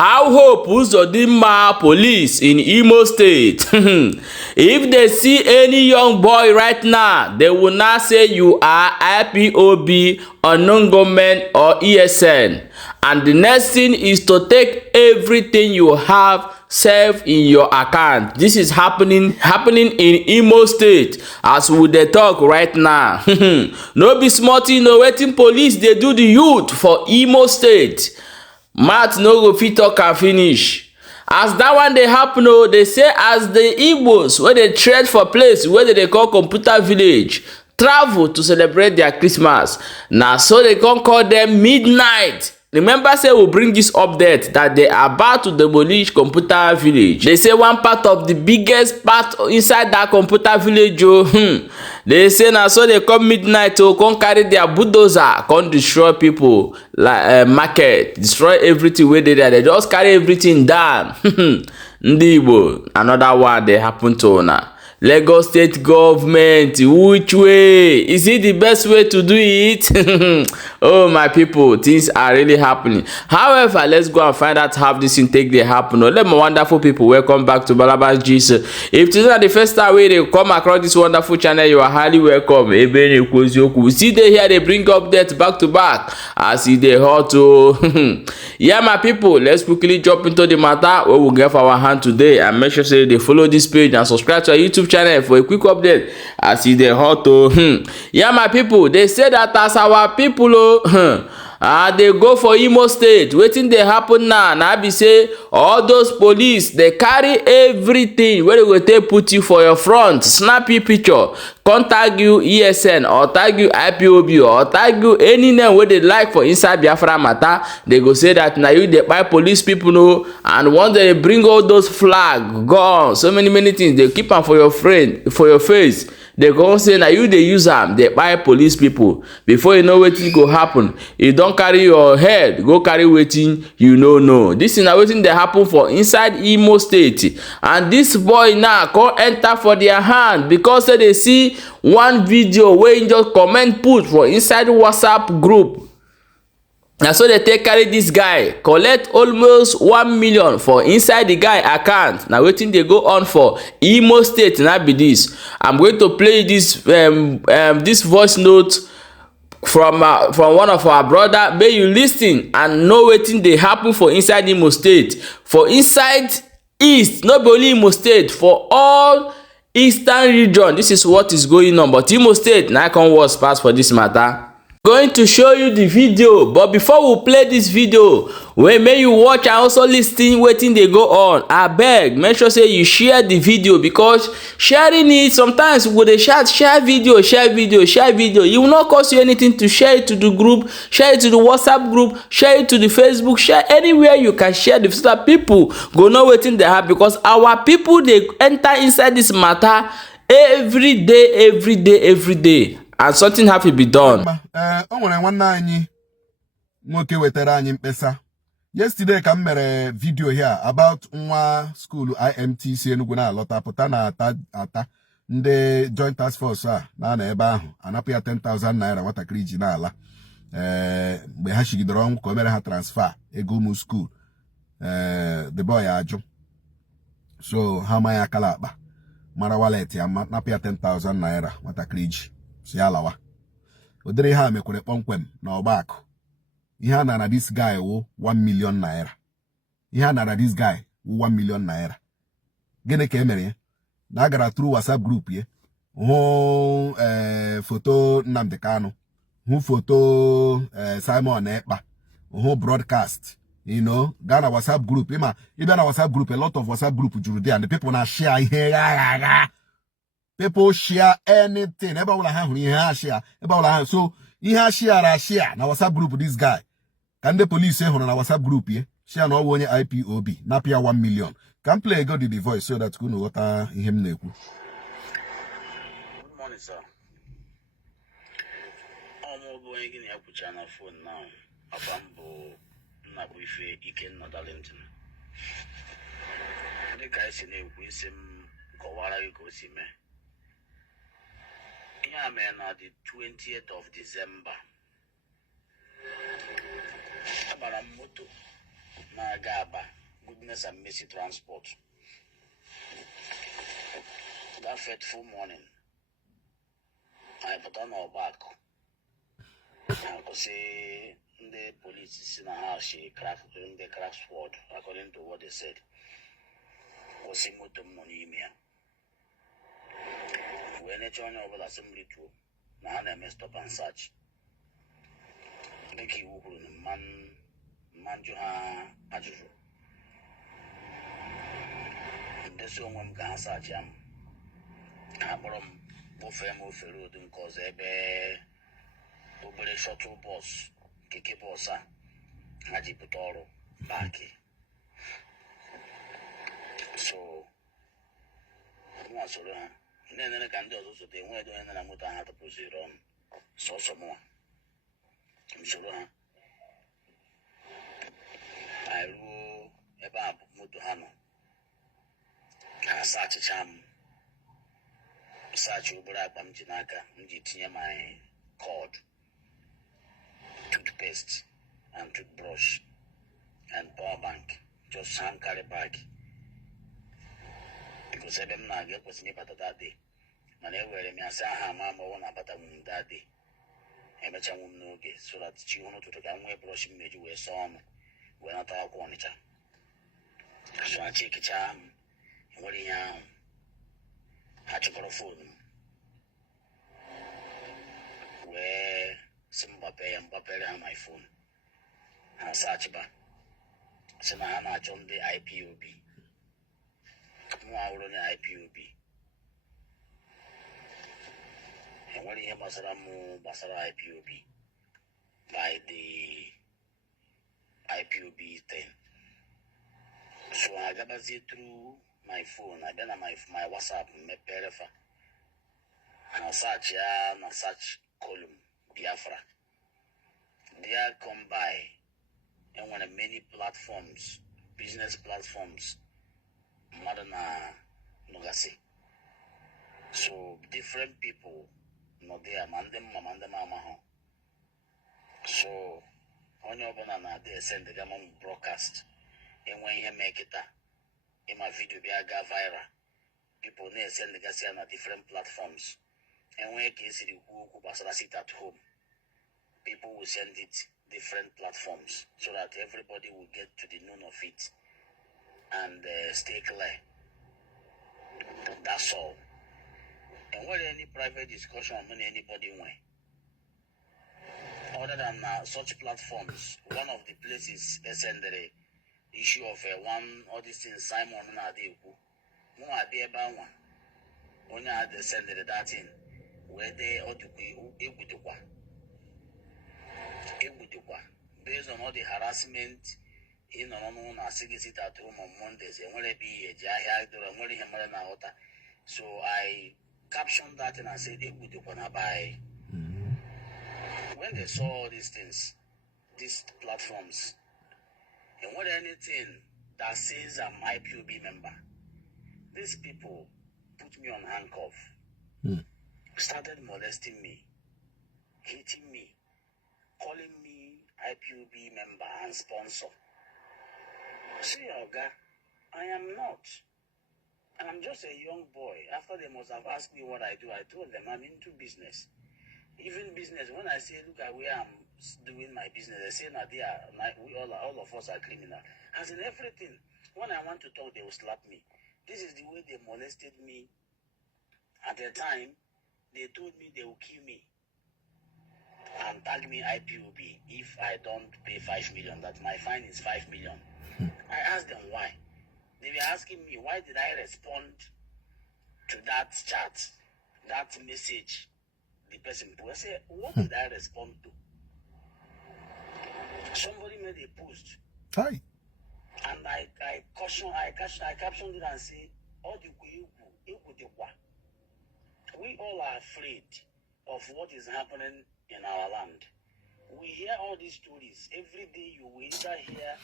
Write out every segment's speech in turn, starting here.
How Hópe Uzọdinmá Police in Imo State. If they see any young boy right now, they will not say you are IPOB, ongøing or ESN. And the next thing is to take everything you have save in your account. This is happening in Imo State as we dey talk right now. No be small thing, no wetin police dey do the youth for Imo State. Mouth no go fit talk and finish. As that one dey happen, they say as the Igbos wey dey trade for place wey they dey call computer village travel to celebrate their Christmas, na so they come call them midnight. Remember say we bring this update that they are about to demolish computer village. They say one part of the biggest part inside that computer village, they say na so they come midnight to come carry their bulldozer, come destroy people like market, destroy everything wey dey there. They just carry everything down. Ndị Igbo, another one dey happen to una. Lagos State government, which way? Is it the best way to do it? Oh my people, things are really happening. However, let's go and find out how this thing take dey happen. Let my wonderful people, welcome back to Balabas Gist. If today is the first time wey they come across this wonderful channel, you are highly welcome. See they here, they bring updates back to back as e dey hot to. Yeah, my people, let's quickly jump into the matter where we get for our hand today, and make sure say they follow this page and subscribe to our YouTube channel for a quick update as e dey hot to. Yeah, my people, they say that as our people they go for Imo State, wetin dey happen now na be say all those police they carry everything wey they go take put you for your front, snap you picture, come tag you ESN or tag you IPOB or tag you any name wey they like for inside Biafra matter. They go say that na you dey buy police people, and once they bring all those flag gone, so many things they keep am for your friend, for your face. They go say na you dey use am dey buy police people. Before you know wetin go happen, you don carry your head go carry wetin you no know. This is na wetin dey happen for inside Imo State, and this boy now come enter for their hand because say they see one video wey he just comment put for inside WhatsApp group. Na so they take carry this guy, collect almost 1 million for inside the guy account. Na wetin dey go on for Imo State na be this. I'm going to play this this voice note from one of our brother. May you listen and know wetin dey happen for inside Imo State, for inside east, not only Imo State, for all eastern region. This is what is going on, but Imo State na come worse pass for this matter. Going to show you the video, but before we play this video, may you watch and also listen wetin dey go on. Abeg, make sure say you share the video, because sharing it sometimes we dey share video. It will not cost you anything to share it to the group, share it to the WhatsApp group, share it to the Facebook, share anywhere you can share the, so that people go know wetin dey happen, because our people dey enter inside this matter every day. And something have to be done. O nwere nwanne anyị nwoke wetara anyị mkpesa. Yesterday ka m mere video here about nwa school IMT si Enugu na alọta pụta na ata ndị joint task force na ebe ahụ anapụ ya 10,000 naira nwatakịrị ji na ala. Mgbe ha shigidoro ọnwụ ka o mere ha transfer ego ụmụ school. The boy ajụ. So ha ma ya kala akpa. Mara wallet ya napụ ya 10,000 naira nwatakịrị ji. Si alawa. Odere ha mekwere kpọmkwem na ọgbakọ. Ihe a nara this guy wụ 1 million naira. Ihe a nara this guy wụ 1 million naira. Gịnị ka emere ya? Na agara through WhatsApp group ye. Hụ foto Nnamdi Kanu. Hụ foto Simon Ekpa. Hụ broadcast. You know, gaa na WhatsApp group. Ịbịa na WhatsApp group, a lot of WhatsApp group juru there, and the people na share ihe. People share anything. So ihe share na WhatsApp group this guy. Can the police say na WhatsApp group here? Share na onye IPOB. Napia 1 million. Can play go the voice so that you know what him na-ekwu. Good morning, sir. Ongøing gini ya kucha na phone now. Abambo na kuife iken na Darlington. The guy si na-ekwu isi m kọwara gị ka o si mee. Yeah, man, on the 20th of December. About a moto. Gaba, Goodness and Mercy Transport. That fateful morning, I put on our back. I could say the police is in a house, she cracked the crack sword, according to what they said. Was in motor money me. When they joined over the assembly too, now they messed up and such. Becky Wukun, Manjuha, Ajuju. This young can search him. Abram, both family road and cause a bear. Obere shuttle bus, Kiki Bossa, Haji Putoro, Baki. So, once around, then I can do also the way doing and I'm going to have to proceed on. So, some more. I'm sure I will about Mutuhano. I search a charm. Search Ubra Bamjinaka, Mjitia my cord. Toothpaste and toothbrush and power bank, just hand carry bag. Because I don't know, I get what's near that day. And everywhere, I say, Mamma, one about that day. I met a woman no gay, so that she wanted to take away brushing made you a song when I talk on it. So I check it out. What do you had to go for them? Where some Bape and Bape on my phone. And search back. So now I'm on the IPOB. More on the IPOB. And what do you Basara IPOB? By the IPOB thing. So I got it through my phone. I then on my WhatsApp, my perifa. And I search column. Biafra. They are come by and one of many platforms, business platforms, Madana Nogasi. So different people, no there, Mandem Mama. So on your banana, they send the government broadcast. And when you make it in my video, be viral. People may send the gas on different platforms. And when you can see the who sit at home, people will send it different platforms so that everybody will get to the known of it and stay clear. That's all. And whether any private discussion on anybody went. Other than such platforms, one of the places send the issue of one or this thing Simon Nadeku. More about one. Only had the send that in where they ought to be based on all the harassment in on sit at home on Mondays and will be a jahia. So I captioned that and I said buy. When they saw all these things, these platforms, and what anything that says I'm IPOB member, these people put me on handcuff, started molesting me, hitting me, calling me IPOB member and sponsor. See, Oga, I am not. I'm just a young boy. After they must have asked me what I do, I told them I'm into business. Even business, when I say, look at where I'm doing my business, they say, all of us are criminal. As in everything, when I want to talk, they will slap me. This is the way they molested me. At the time, they told me they will kill me and tag me IPOB if I don't pay 5 million, that my fine is 5 million. I asked them why. They were asking me, why did I respond to that chat, that message? The person put. I said, what did I respond to? Somebody made a post. Hi. And I captioned it and say, we all are afraid of what is happening in our land. We hear all these stories. Every day you will either hear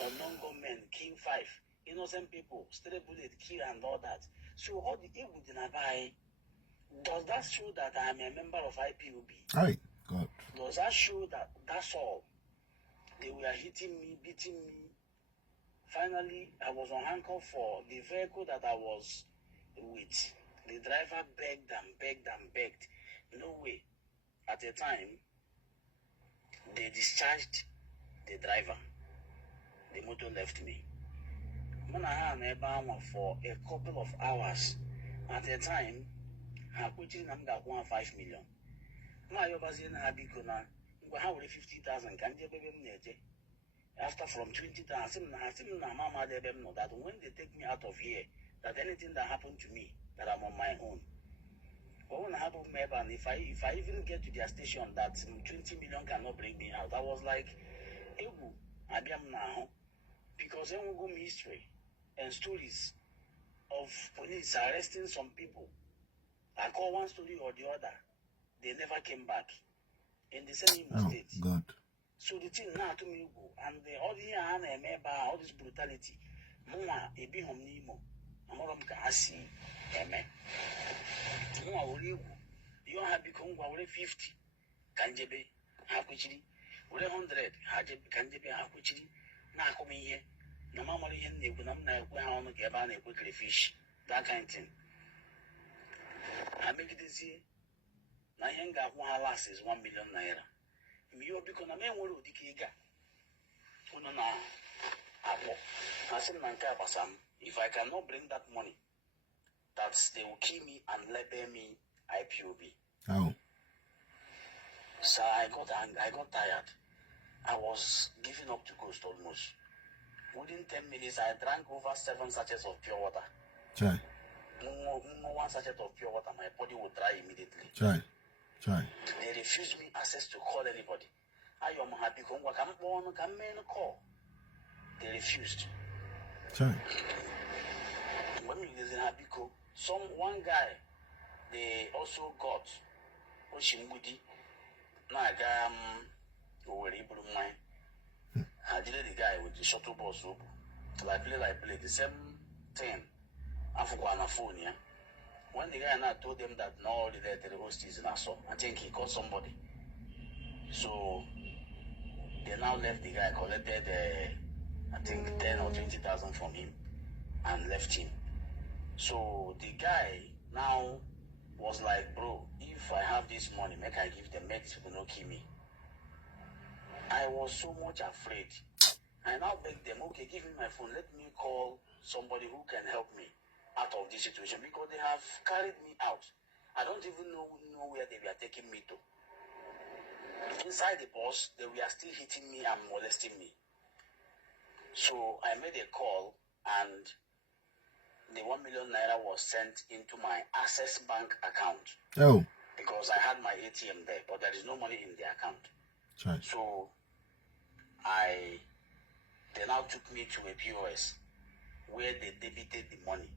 ongøing kill 5 innocent people, stray bullet kill and all that. So all the Nabai, does that show that I am a member of IPOB? Hi, God. Does that show that? That's all. They were hitting me, beating me. Finally, I was on handcuff for the vehicle that I was with. The driver begged and begged and begged. No way. At the time, they discharged the driver. The motor left me. I had for a couple of hours. At the time, I put in 5 million. My was in Habikuna, how 50,000 can you be after from 20,000, Mama let them know that when they take me out of here, that anything that happened to me, that I'm on my own. But when I have and if I even get to their station that 20 million cannot bring me out, I was like, Ebu, I am now. Because then we go history and stories of police arresting some people. I call one story or the other. They never came back. In the same Imo State. God. So the thing now to me go and the all this brutality. Mama, a be home Nemo. Amoram Kasi, Mama will you have become 50. Kanjebe, Hakuchiri, 100, Hajib, Kanjebe, Hakuchiri, Nakomi here. No mamma, you could not know to get a quickly fish. That kind of thing. I make it easy. Nayenga one last is 1 million naira. You become a man will be Kiga. Unana, if I cannot bring that money, that's they will kill me and label me IPOB. Oh. So I got tired. I was giving up to ghost almost. Within 10 minutes, I drank over 7 sachets of pure water. Chai. One sachet of pure water, my body would dry immediately. Chai. They refused me access to call anybody. I am happy come call. They refused. Chai. When we was in Habiko, one guy they also got Oshimudi. Now I did the guy with the shuttle bus rope. I play the same thing. Afghanistan. When the guy now told them that no, the host is in Aso, I think he called somebody. So they now left the guy, collected I think 10 or 20,000 from him and left him. So the guy now was like, bro, if I have this money, make I give them, make people not kill me. I was so much afraid. I now begged them, okay, give me my phone, let me call somebody who can help me out of this situation because they have carried me out. I don't even know where they were taking me to. Inside the bus, they were still hitting me and molesting me. So I made a call and the 1 million naira was sent into my Access Bank account. Oh. Because I had my ATM there, but there is no money in the account. Right. So they now took me to a POS where they debited the money.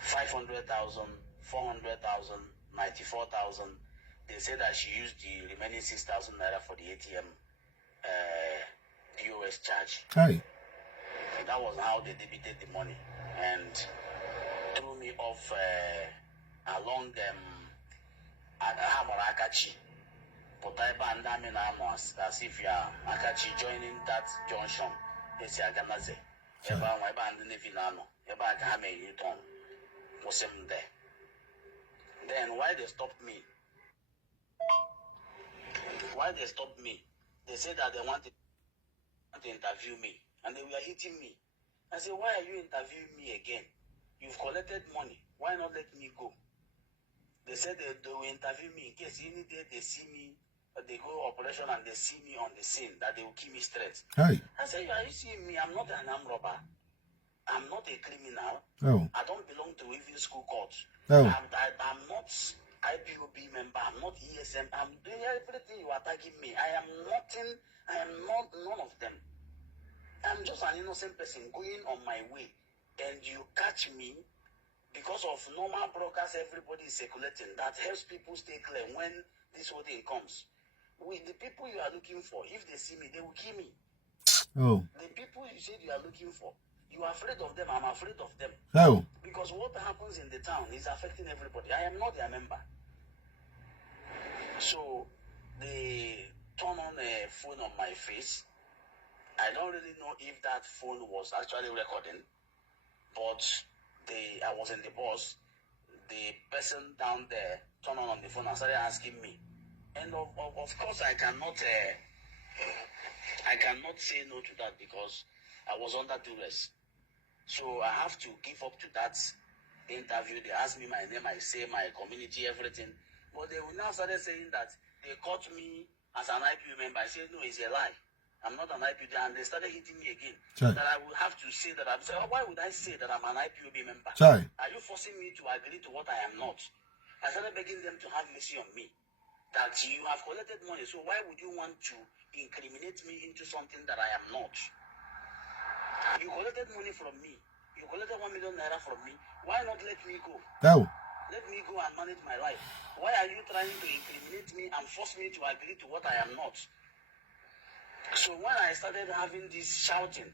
500,000, 400,000, 94,000. They said that she used the remaining 6,000 naira for the ATM POS charge. Hey. That was how they debited the money and threw me off along Akachi. But I banned as if you are Akachi joining that junction. They say Aganaze. Eba my band in the Vinano. Eba Game Newton was him there. Then why they stopped me? They said that they wanted to interview me and they were hitting me. I said, why are you interviewing me again? You've collected money. Why not let me go? They said they will interview me in case any day they see me, they go operation and they see me on the scene, that they will keep me straight. Hey. I said, are you seeing me? I'm not an armed robber. I'm not a criminal. Oh. I don't belong to even school courts. Oh. I'm not IPOB member. I'm not ESM. I'm doing everything you are attacking me. I am nothing. I am not none of them. I'm just an innocent person going on my way. And you catch me because of normal broadcast everybody is circulating. That helps people stay clear when this whole thing comes. With the people you are looking for, if they see me, they will kill me. Oh. The people you said you are looking for, you are afraid of them, I'm afraid of them. Oh. Because what happens in the town is affecting everybody. I am not their member. So they turn on a phone on my face. I don't really know if that phone was actually recording, but I was in the bus. The person down there turned on the phone and started asking me, and of course I cannot say no to that because I was under duress. So I have to give up to that interview. They asked me my name, I say my community, everything. But they will now started saying that they caught me as an IPO member. I said, no, it's a lie. I'm not an IPO. And they started hitting me again. Chai. That I will have to say that. I'm saying, oh, why would I say that I'm an IPOB member? Chai. Are you forcing me to agree to what I am not? I started begging them to have mercy on me. That you have collected money, so why would you want to incriminate me into something that I am not? You collected money from me. You collected 1 million naira from me. Why not let me go? No. Let me go and manage my life. Why are you trying to incriminate me and force me to agree to what I am not? So when I started having this shouting,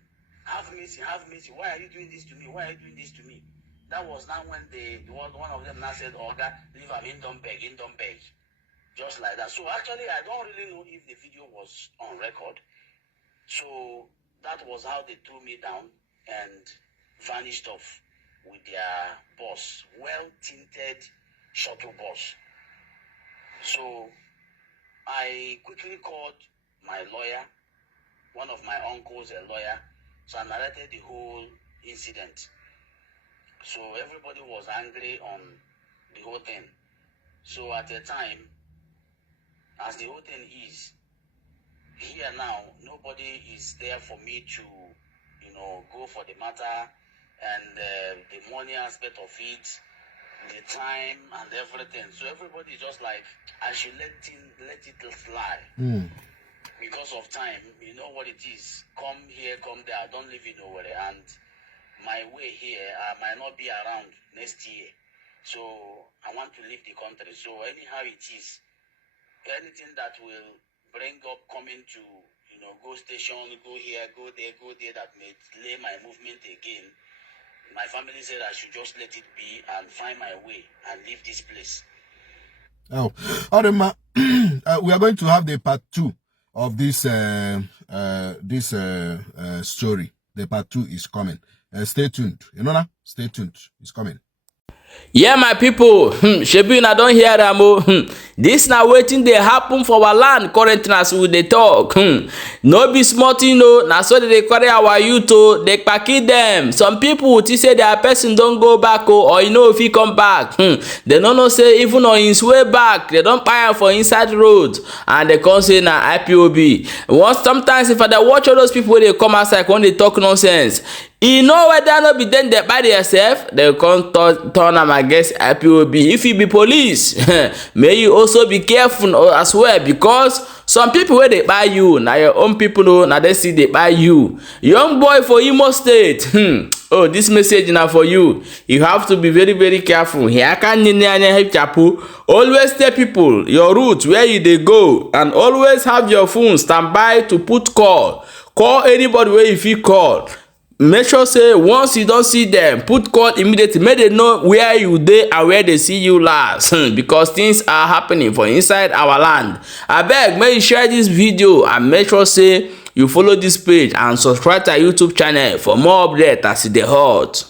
have mercy, why are you doing this to me? Why are you doing this to me? That was now when one of them now said, Oga, leave him, don't beg. Just like that. So actually, I don't really know if the video was on record. So that was how they threw me down and vanished off with their bus, well-tinted shuttle bus. So I quickly called my lawyer, one of my uncles, a lawyer, so I narrated the whole incident. So everybody was angry on the whole thing. So at the time, as the whole thing is, here now, nobody is there for me to, go for the matter and the money aspect of it, the time and everything. So everybody is just like, I should let it fly. Because of time, you know what it is. Come here, come there. I don't live in nowhere. And my way here, I might not be around next year. So I want to leave the country. So anyhow it is, anything that will bring up coming to, go station, go here, go there, that may delay my movement again. My family said I should just let it be and find my way and leave this place. Oh, we are going to have the part 2 of this story. The part 2 is coming. Stay tuned. Stay tuned. It's coming. Yeah, my people, shebi una don hear am o. This na wetin dey happen for our land currently as we dey talk. No be small thing o, na so dey carry our youth o, dey kpaki dem. Some people think say their person don go back o, or no fit come back. They no know say even on his way back, they don kpai am for inside road, and they come say na IPOB. Sometimes if I dey watch all those people wey dey come outside when they talk nonsense, you know whether no be them they buy themselves, they come turn am against IPOB. If you be police, may you also be careful as well, because some people where they buy you, now your own people know, now they see they buy you. Young boy for Imo State, oh, this message now for you. You have to be very, very careful. Here can always tell people your route where you they go, and always have your phone standby to put call. Call anybody where you feel call. Make sure say once you don't see them, put call immediately. Make them know where you dey and where they see you last. Because things are happening for inside our land. Abeg, make you share this video and make sure say you follow this page and subscribe to our YouTube channel for more updates as e dey hot.